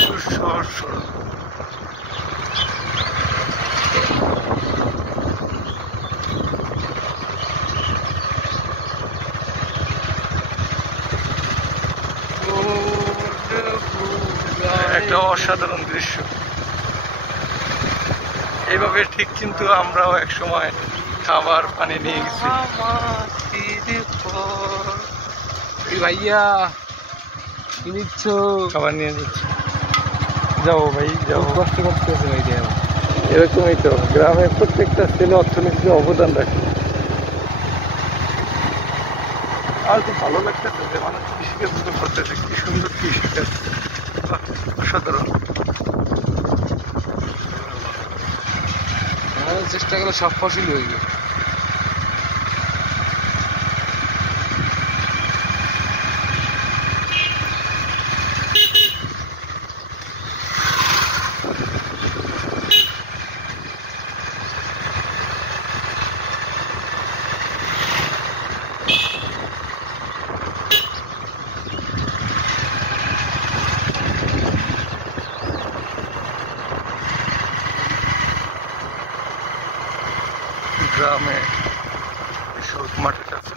সহজ সরল। একটা অসাধারণ দৃশ্য। এইভাবে ঠিক কিন্তু আমরাও এক সময় খাবার পানি নিয়ে গেছি। ভাইয়া কি নিচ্ছ? খাবার নিয়ে যাচ্ছি। যাও ভাই যাও। কষ্ট করতেছে ভাইয়া। এরকমই তো গ্রামে প্রত্যেকটা ছেলে অর্থনীতিতে অবদান রাখে। আর খুব ভালো লাগতেছে যে মানুষ কৃষিকাজ করতেছে, কি সুন্দর কৃষিকাজ, অসাধারণ। চেষ্টা করলে সব ফসলই হইবে। গ্রামে সব মাঠের কাছে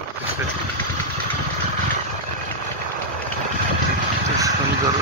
সুন্দর